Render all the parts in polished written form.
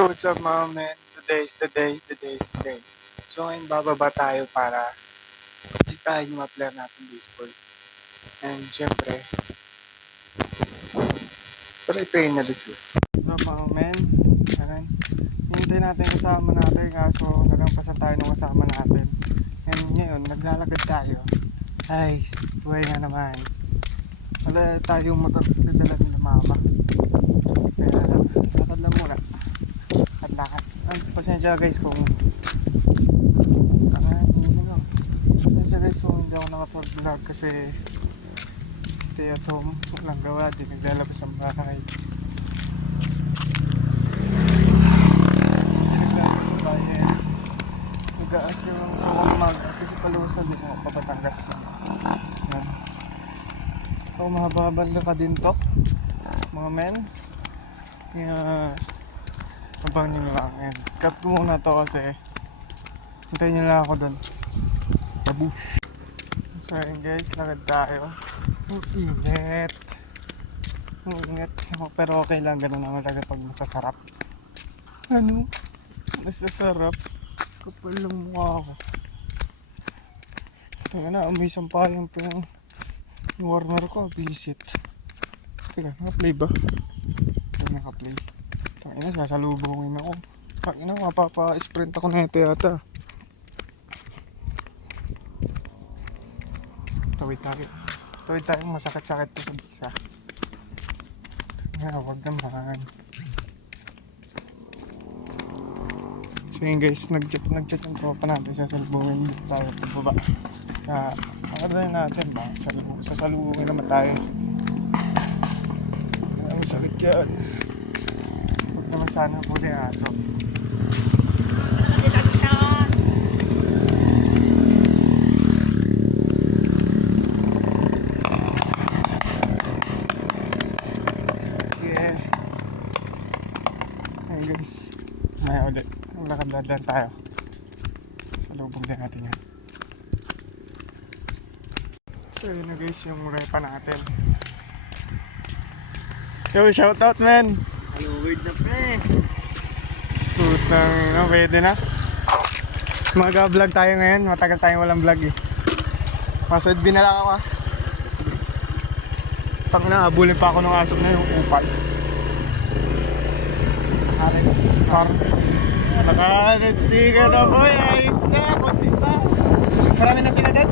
So what's up mga men? Today is the day. So ngayon bababa tayo para bisitahin yung mga player natin baseball. And syempre, try na din sila. So mga men, ayan. Hintay natin yung kasama natin kaso nalampasan tayo ng kasama natin. And ngayon, naglalagad tayo. Ay, buhay na naman. Wala tayong matadala nila mama. Kaya lakad lang muna. Lakad. Pasensya guys kung pasensya guys kung hindi ako nakapag-vlog kasi stay at home, walang gawa, di naglalabas ang bahay. Naglalabas ang bahay. Nag-aas ka lang sa umag kasi palusan din ako Papatangas na. Yan. So mahaba-habal na ka din to mga men. Kaya abang nyo lang yan. Cut ko muna to kasi hintayin nyo lang ako dun. Tabush. So yun guys, lakad tayo. Ang init. Ang init. Pero okay lang, ganun naman talaga pag masasarap. Ano? Masasarap. Kapal lang mukha ako. Kaya na, may sampayang pa yung warmer ko. Visit. Teka, naka-play ba? Hindi naka-play. Tangina, sasalubungin ako. Tangina, mapapa-sprint ako na ito yata. Tawid tayo, masakit-sakit to sa bisa. Tangina, wag naman. So yun guys, nag-chat yung tropa natin. Sasalubungin tayo pababa. Makadahin natin ba? Sasalubungin naman tayo. Ang sakit yan. Naman sana po din aso. Yeah. Hey guys, maya ulit. Lakad-lakad tayo. Sa lubog din natin yan. So yun na guys yung repa natin. Yo, shoutout man! Hello, word na pre. Putang ina, pwede na. Mag-vlog tayo ngayon, matagal tayong walang vlog eh. Password bin na lang ako ah. Tangina, abulin pa ako ng asok na yung upal. Naka-red sticker na boy, ayos na, konti pa. Marami na sila din?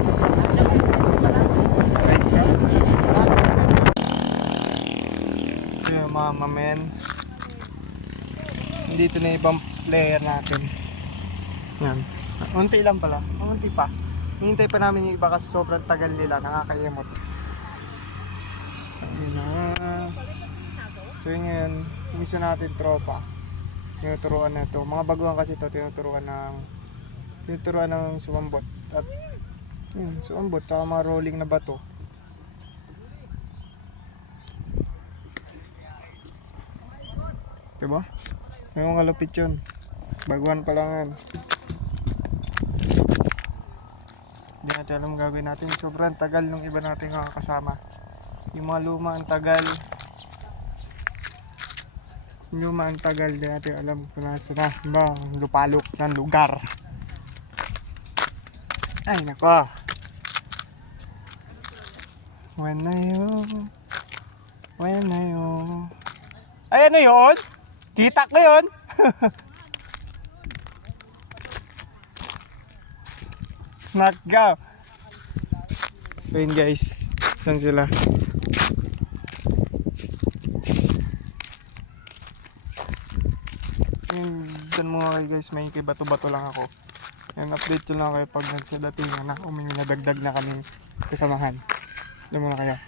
So yung mga mamen, dito na ibang player natin. Yan. Unti lang pala. Unti pa. Hintay pa namin yung iba kasi sobrang tagal nila. Nakakayamot. So yun yan. Yung isa natin tropa. Tinuturuan na ito. Mga baguhan kasi ito. Tinuturuan ng sumambot. At yun, sumambot. Saka mga rolling na bato. Diba? May mga lupit yun. Baguhan pa lang yan. Hindi natin alam gagawin natin. Sobrang tagal ng iba natin kakasama. Yung mga luma ang tagal. Yung luma ang tagal. Hindi natin alam kung nasa na ba ang lupalok ng lugar. Ay nako. When na yun. Ay ano yun? Kita ko yun. Not go. So yun guys, saan sila? Dyan mga kayo guys, may bato-bato lang ako. Yung update ko lang kayo pag nagsadating na nadagdag na kami kasamahan. Alam mo na kaya.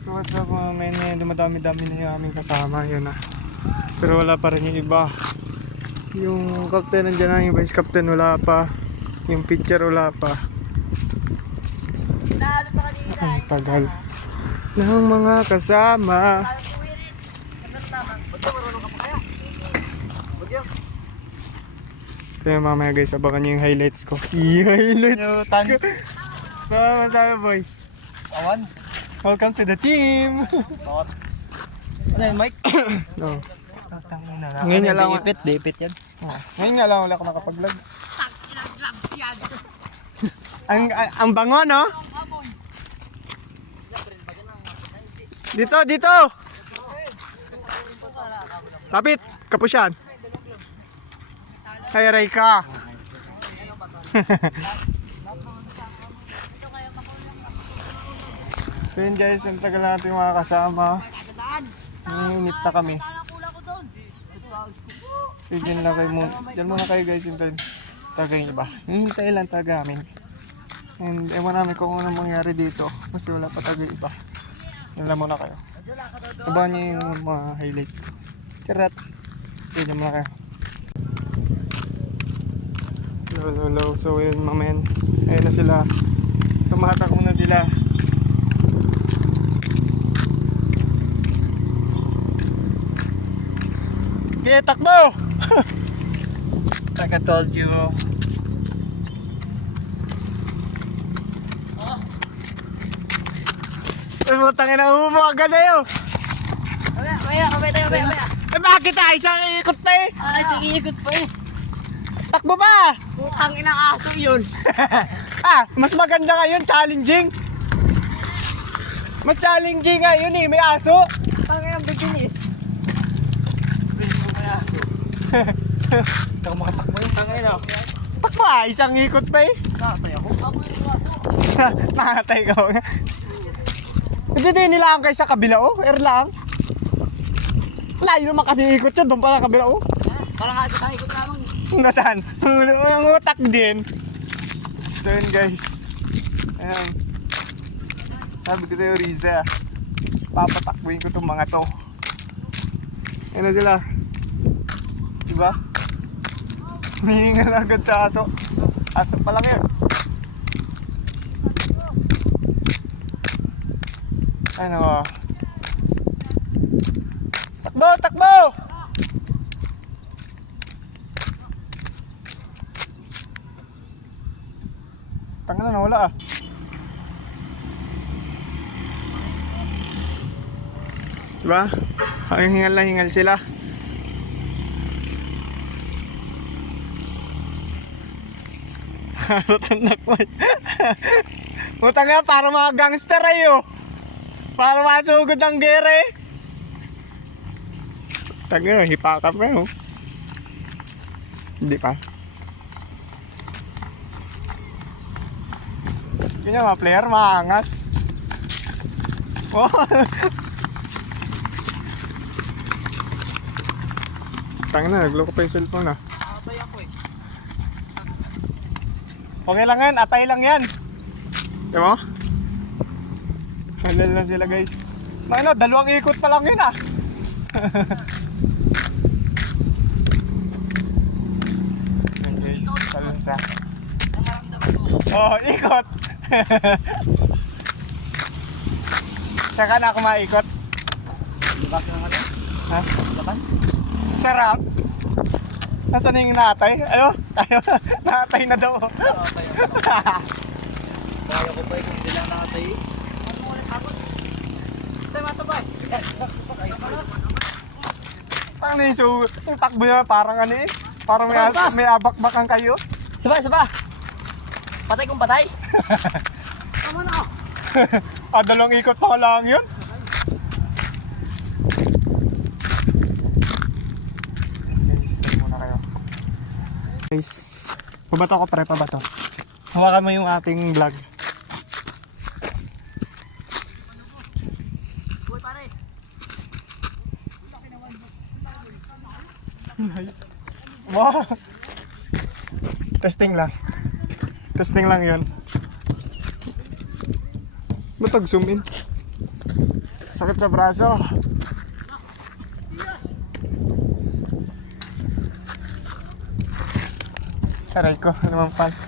So what's up mga men, ngayon dumadami-dami na yung aming kasama, yun na. Pero wala pa rin yung iba. Yung captain nandiyan na, yung vice captain wala pa. Yung pitcher wala pa. Ang tagal ng mga kasama. Kaya mamaya guys, abangan nyo yung highlights ko. Highlights ko. So, masabi boy? Awan. Welcome to the team. Ano yun, Mike? No. Ngayon nga lang. Dipit yan. Ngayon nga lang wala ako nakapag-vlog. ang bango, no? Dito, dito! Tapit, kapusyan. Hay Rayka. So yun guys, yung tagal natin mga kasama. Nanginginip na kami. So dyan lang kayo muna. Dyan muna kayo guys, yung taga yung iba. Hintay lang taga namin. And ewan namin kung anong mangyari dito. Kasi wala pa taga yung iba. Yan lang muna kayo. Abangan nyo yung mga highlights ko. Karat. So dyan muna kayo. Hello. So yun mamen. Ayun na sila. Tumatak muna sila. Okay, takbo! Like I told you. Ay, putangin na mo agad na yun. Maya. Eh bakit ah? Isang ikot pa eh. Ay, sige, ikot pa eh. Takbo ba? Putang inang aso yun. Mas maganda ngayon, challenging. Mas challenging ngayon eh, may aso. Pang inang bikinis. Ikaw makatakbo yun. Tangin na. Takbo isang ikot pa eh. Nakatay ako. Nakatay ka. Hindi din nila ang kayo sa kabila oh, air lang. Layo naman kasi ikot yun, doon pa sa kabila oh. Parang agad sa ikot lamang. Natan, ang utak din. So yun guys. Ayan. Sabi ko sa'yo Riza, papatakbuhin ko itong mga to. Ayan na sila. Diba? Hihingal agad sa aso. Aso pa lang yun. Ano ba? Takbo! Tanga na, nawala ah. Diba? Hingal na hingal sila. Harot ang nakman. Utang nga, para mga gangster ayo. Para masugod ang gere. Tanga, hipakan pa yun. Hindi pa. Kanya mga player, maangas. Oh. Tanga na, nagloko pa yung cellphone ah. Atay ako eh. Okay lang yan, atay lang yan. Di mo? Halal lang sila guys. Ano, dalawang ikot pa lang yun ah. Yan guys, halal sa. Oh, ikot. Tsaka na ako maikot. Labas na natin. Ha? Labas. Sarap. Nasaan na yung naatay? Ano? Tayo, naatay na daw. Nakatay ako. Kaya ko pa eh kung hindi lang nakatay. Tayo matabay. Ano yung so, yung takbo niya parang ano eh. Parang may abak-bakang kayo. Saba. Patay kung patay. Tama na ako. Dalawang ikot pa lang yun. Guys, tayo muna kayo. Guys, pabato ko pre, pabato. Hawakan mo yung ating vlog. Uy, pare. Wow! Testing lang. Testing lang yun. Ba't zoom in? Sakit sa braso. Aray ko, namang pas.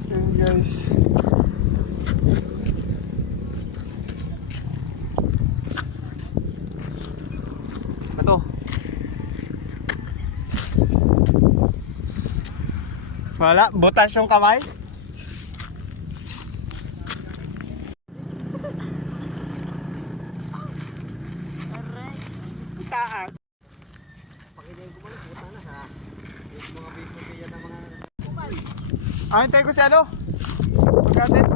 So yun guys. Ito. Wala, butas yung kamay. Taas. Ah, hintay ko si ano? Pagkatin.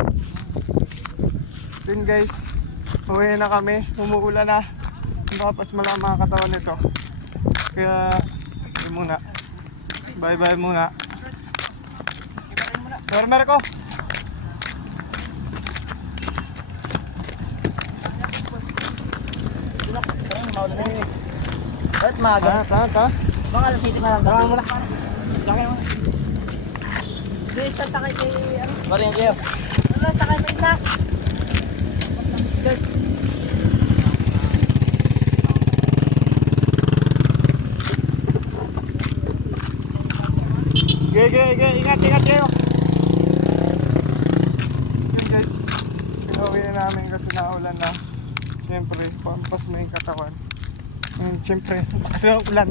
So yun guys, uwi na kami. Umuulan na. Makapas mala mga katawan nito. Kaya, yun muna. Bye bye muna. Mermer ko. Ba't maga? Ta. Baka alas 7 na lang. Baka mo na. Sakay mo. Hindi, sasakay kay ano? Parin kayo. Ano, sakay mo isa. Ge, ingat kayo. So guys, pinauwi na namin kasi naulan na. Siyempre, pampas mo yung katawan. And siyempre, kasi ulan.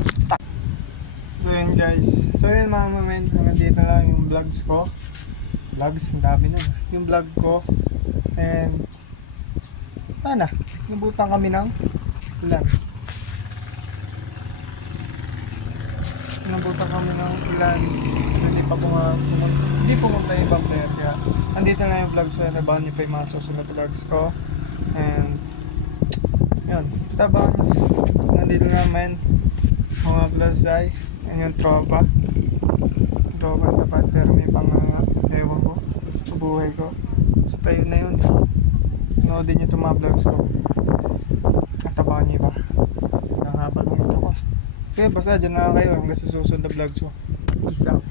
So yun guys. So yun mga moment, hanggang dito lang yung vlogs ko. Vlogs, ang dami nun. Yung vlog ko. And, sana, nabutan kami ng ulan. Nabutan kami ng ulan. So, hindi pa pumunta yung ibang player. Kaya, andito na yung vlogs ko. Nabahan niyo pa yung mga susunod vlogs ko. And, yun. Basta ba, nandito naman mga plasay. Yan yung tropa. Tropa tapat pero may panganga. Ewan ko. Sa buhay ko. Basta yun na yun. Noodin nyo itong mga vlogs ko. At abangan nyo ba? Nakahaba lang ito ko. Sige, basta dyan na kayo hanggang sa susunod na vlogs ko. Peace out.